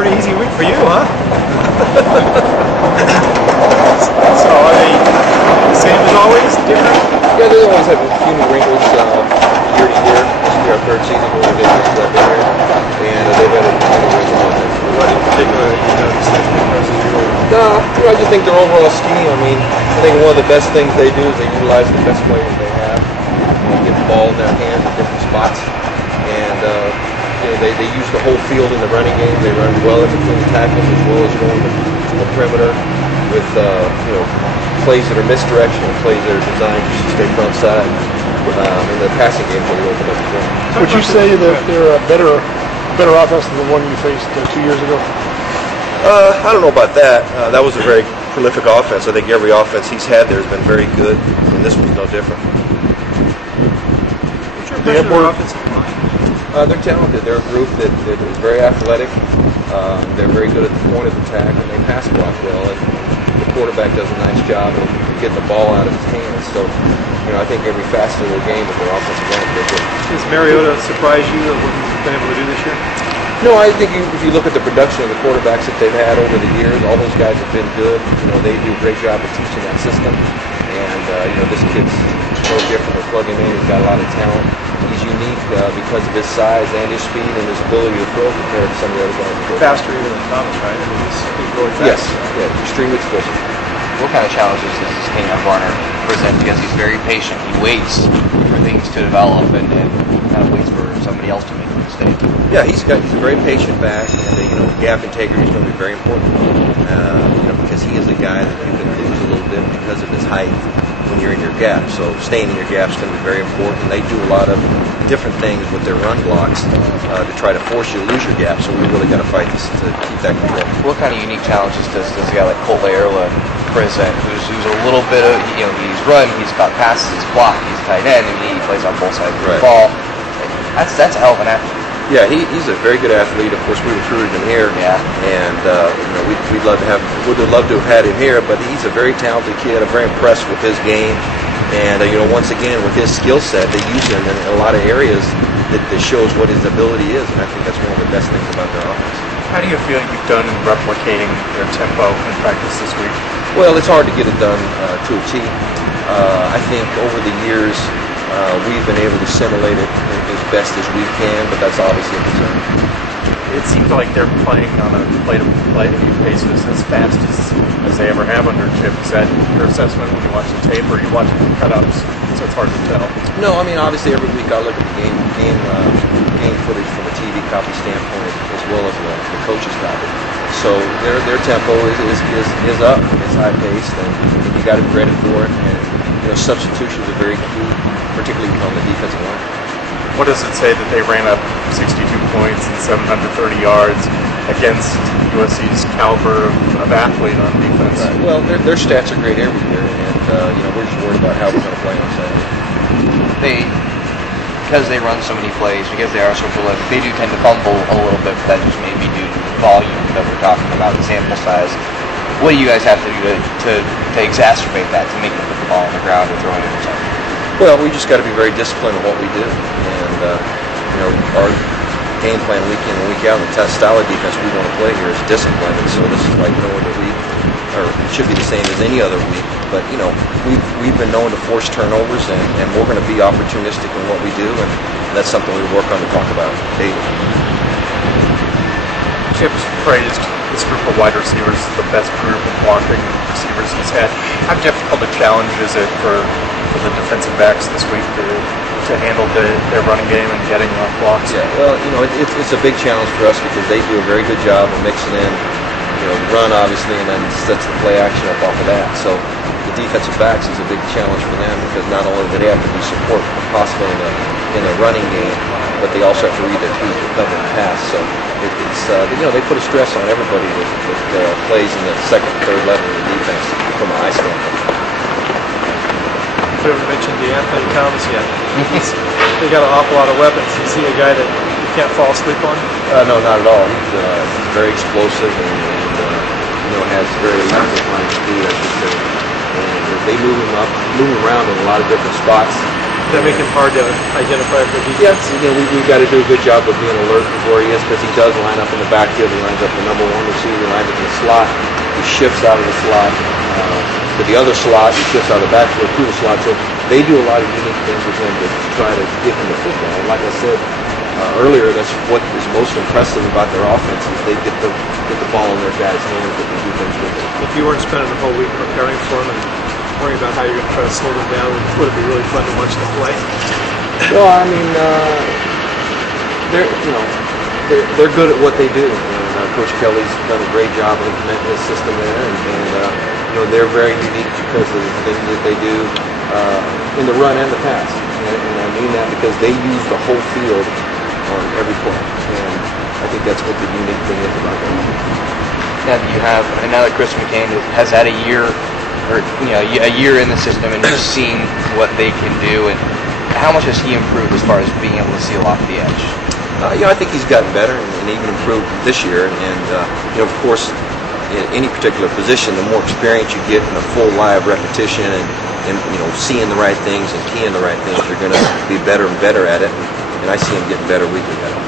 pretty easy week for you, huh? So are they the same as always? Different? Yeah, they always have a few new wrinkles year to year. This will be our third season where we did this up here, and they've had a new wrinkle on it. What in particular you noticed that's impressive? I just think their overall scheme. I mean, I think one of the best things they do is they utilize the best players they have. Get the ball in their hands at different spots, and they use the whole field in the running game. They run well in between the tackles as well as going to the perimeter with plays that are misdirection and plays that are designed just to stay front side. In the passing game, they open up as well. Would you say that they're a better offense than the one you faced 2 years ago? I don't know about that. That was a very prolific offense. I think every offense he's had there has been very good, and this one's no different. What's your impression of their offensive line? They're talented. They're a group that is very athletic. They're very good at the point of attack, and they pass block well. And the quarterback does a nice job of getting the ball out of his hands. So, I think every facet of their game with their offensive line is good. Has Mariota surprised you at what he's been able to do this year? No, I think if you look at the production of the quarterbacks that they've had over the years, all those guys have been good. They do a great job of teaching that system. And, this kid's no different. They plug him in. He's got a lot of talent. He's unique because of his size and his speed and his ability to throw compared to some of the other guys. Faster even than Thomas, right? I mean, he's really fast. Yes, yeah, extremely explosive. What kind of challenges does this Kenyon Varner present? Because he's very patient. He waits for things to develop and kind of waits for somebody else to make a mistake. Yeah, he's a very patient back, and gap integrity is going to be very important. Because he is a guy that you can lose a little bit because of his height when you're in your gap. So staying in your gap is going to be very important. They do a lot of different things with their run blocks to try to force you to lose your gap. So we really got to fight this to keep that control. What kind of unique challenges does a guy like Colt Ayerla present? Who's a little bit of he's run, he's got passes, he's blocked, he's tight end, and he plays on both sides of the ball. That's a hell of an athlete. Yeah, he's a very good athlete. Of course, we recruited him here, and we'd love to would have loved to have had him here. But he's a very talented kid. I'm very impressed with his game, and once again with his skill set, they use him in a lot of areas that shows what his ability is, and I think that's one of the best things about their offense. How do you feel you've done in replicating their tempo in practice this week? Well, it's hard to get it done to a T. I think over the years we've been able to simulate it as best as we can, but that's obviously a concern. It seems like they're playing on a play-to-play basis as fast as they ever have under Chip. Is that your assessment when you watch the tape, or you watch the cutouts, so it's hard to tell? No, I mean, obviously every week I look at the game footage from a TV copy standpoint as well as the coach's copy. So their tempo is up, it's high-paced, and you got to be ready for it. And substitutions are very key, particularly on the defensive line. What does it say that they ran up 62 points and 730 yards against USC's caliber of athlete on defense? Right. Well, their stats are great every year, and we're just worried about how we're going to play on Saturday. Because they run so many plays, because they are so prolific, they do tend to fumble a little bit, but that just may be due to the volume that we're talking about, the sample size. What do you guys have to do to exacerbate that, to make them put the ball on the ground and throw it interception? Well, we just got to be very disciplined in what we do, and our game plan week in and week out, the style of defense we want to play here is discipline, and so this is like no other week, or it should be the same as any other week. But we've been known to force turnovers, and we're going to be opportunistic in what we do, and that's something we work on to talk about daily. Chip's praised this group of wide receivers is the best group of blocking receivers he's had. How difficult a challenge is it for the defensive backs this week to handle their running game and getting off blocks? Yeah, well, it's a big challenge for us because they do a very good job of mixing in, run obviously, and then sets the play action up off of that. So the defensive backs is a big challenge for them because not only do they have to be support possible in the running game, but they also have to read their feet to cover and pass. So they put a stress on everybody that plays in the second, third level of the defense from an eye standpoint. Have you ever mentioned Anthony Thomas yet? They got an awful lot of weapons. Is he a guy that you can't fall asleep on? No, not at all. He's very explosive and has very electrifying speed, I should say. And they move him around in a lot of different spots. that make him hard to identify for defense? Yes, we've got to do a good job of being alert before he is, because he does line up in the backfield. He lines up the number one receiver, lines up in the slot. He shifts out of the slot to the other slot. He shifts out of the backfield to the slot. So they do a lot of unique things with him to try to get him the football. And like I said earlier, that's what is most impressive about their offense, is they get the ball in their guys' hands, they can do things with it. If you weren't spending the whole week preparing for him and worrying about how you're going to try to slow them down, would it be really fun to watch them play? Well, I mean, they're good at what they do. And Coach Kelly's done a great job of implementing his system there, and they're very unique because of the things that they do in the run and the pass. And I mean that because they use the whole field on every play, and I think that's what the unique thing is about them. Now that Chris McCain has had a year in the system, and you've seen what they can do, and how much has he improved as far as being able to seal off the edge? I think he's gotten better and even improved this year. And of course, in any particular position, the more experience you get in a full live repetition and seeing the right things and keying the right things, you're going to be better and better at it. And I see him getting better weekly at it.